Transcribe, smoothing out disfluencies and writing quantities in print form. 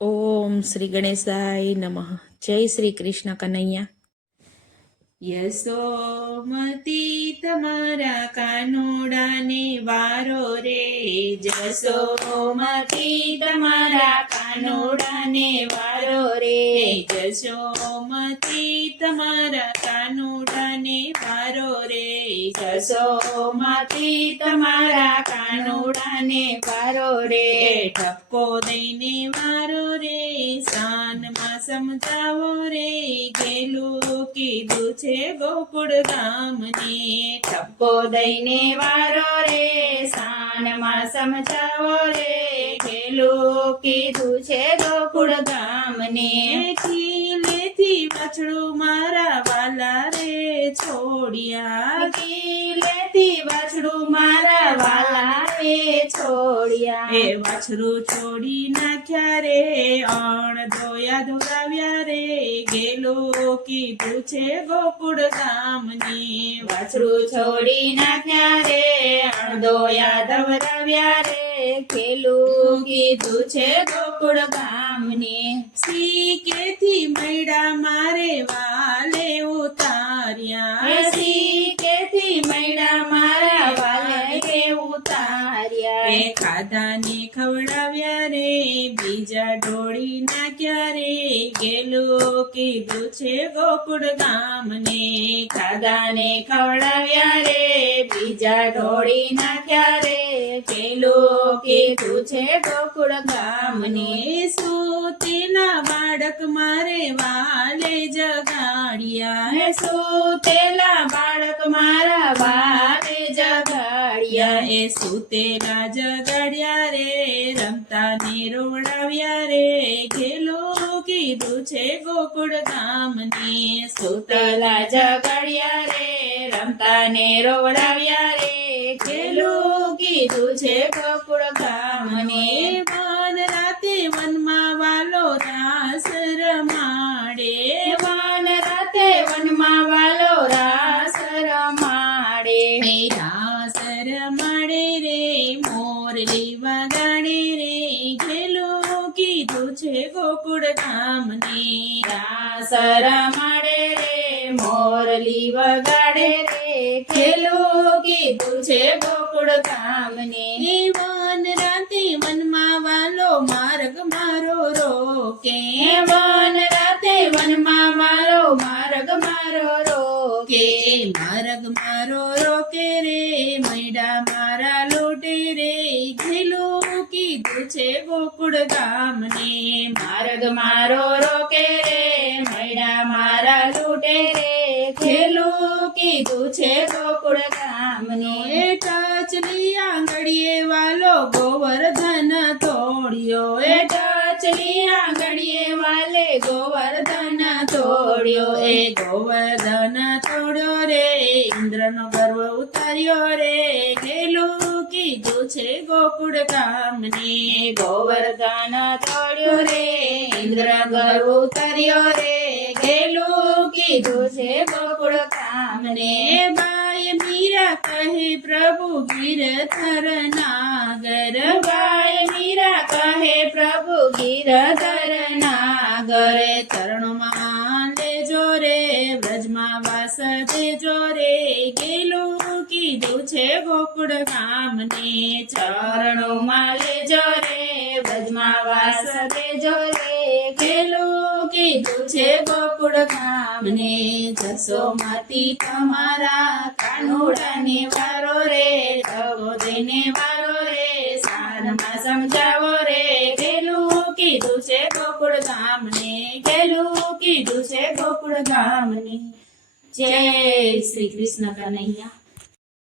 ઓમ શ્રી ગણેશાય નમઃ. જય શ્રી કૃષ્ણ કનૈયા. યશોમતી તમારા કાનોડાને વારો રે, જશોમતી તમારા કાનોડાને વારો રે, જશોમતી તમારા કાનોડાને વારો રે, જશોમતી તમારા કાનોડાને વારો રે, ઠપકો દઈને વારો રે, શાનમાં સમજાવો રે, ગેલું કીધું છે ગોકુળ ગામને, ઠપકો દઈને વારો રે, શાનમાં સમજાવો રે, ગેલું કીધું છે ગોકુળ ગામને, કિલેથી વાછડું મારા વાલા રે છોડ્યા, કિલેથી વાછડું મારા વાલા રે છોડ્યા, એ વાછડું છોડી નાખ્યા રે, અણધોયા ધોરાવ્યા રે, ગેલું કીધું છે ગોકુળ ગામને, વાછડું છોડી નાખ્યા રે, અણધોયા ધવરાવ્યા રે, ગેલું કીધું છે ગોકુળ ગામને, સીકેથી મૈડા મારે વાલે ઉતાર્યા, સીકેથી મૈડા મારા વાલે ઉતાર્યા, એ ખાધાને ખવડાવ્યા રે, બીજા ઢોળી નાખ્યા રે, ગેલું કીધું છે ગોકુળ ગામને, ખાધાને ખવડાવ્યા રે, બીજા ઢોળી નાખ્યા રે, ગેલું કીધું છે ગોકુળ ગામને, સૂતેલા બાળક મારે વાલે જગાડ્યા, સૂતેલા બાળક મારા વાલે જગાડ્યા, એ સૂતેલા જગાડ્યા રે, રમતા ને રોવડાવ્યા રે, ગેલું કીધું છે ગોકુળ ગામને, સૂતેલા જગાડ્યા રે, રમતા ને રોવડાવ્યા રે, ગેલું કીધું છે ગોકુળ ગામને, વન રાતે વનમાં વાલો રાસ રમાડે, વન રાતે વનમાં વાલો રાસ રમાડે, રાસ રમાડે રે, મોરલી વગાડે રે, ગેલું કીધું છે ગોકુળ ગામને, રાસ રમાડે રે, મોરલી વગાડે રે, ગેલું કીધું છે ગોકુળ ગામને, વન રાતે વનમાં વાલો માર્ગ મારો રોકે, વન રાતે વનમાં મારો માર્ગ મારો રોકે, માર્ગ મારો રોકે રે, મૈડા મારા લોટે રે, ગેલું કીધું છે ગોકુળ ગામને, માર્ગ મારો રોકે રે, મૈડા મારા લૂટે રે, ગેલું કીધું છે ગોકુળ ગામને, ટચલી આંગળીએ વાલો ગોવર્ધન તોડ્યો, એ ટચલી આંગળીએ વાલે ગોવર્ધન તોડ્યો, એ ગોવર્ધન તોડ્યો રે, ઇન્દ્રનો ગર્વ ઉતાર્યો રે, ગેલું કીધું છે ગોકુળ ગામને, ગોવર્ધન તોડ્યો રે, ઇન્દ્ર ગર્વ ઉતાર્યો રે, ગેલું કીધું છે ગોકુળ ગામને, બાય મીરા કહે પ્રભુ ગિરધર નાગર, બાય મીરા કહે પ્રભુ ગિરધર નાગર, ચરણોમાં લેજો રે, વ્રજમાં વાસ દેજો રે, ગેલું કીધું છે ગોકુળ ગામને, ચરણોમાં લેજો રે, વ્રજમાં વાસ દેજો રે, ગેલું કીધું છે ગોકુળ ગામને, જશોમતી તમારા કાનોડાને વારો રે, ઠપકો દઈને વારો રે, શાનમાં સમજાવો રે, ગેલું કીધું છે ગોકુળ ગામને, ગેલું કીધું છે ગોકુળ ગામને. જય શ્રી કૃષ્ણ કનૈયા.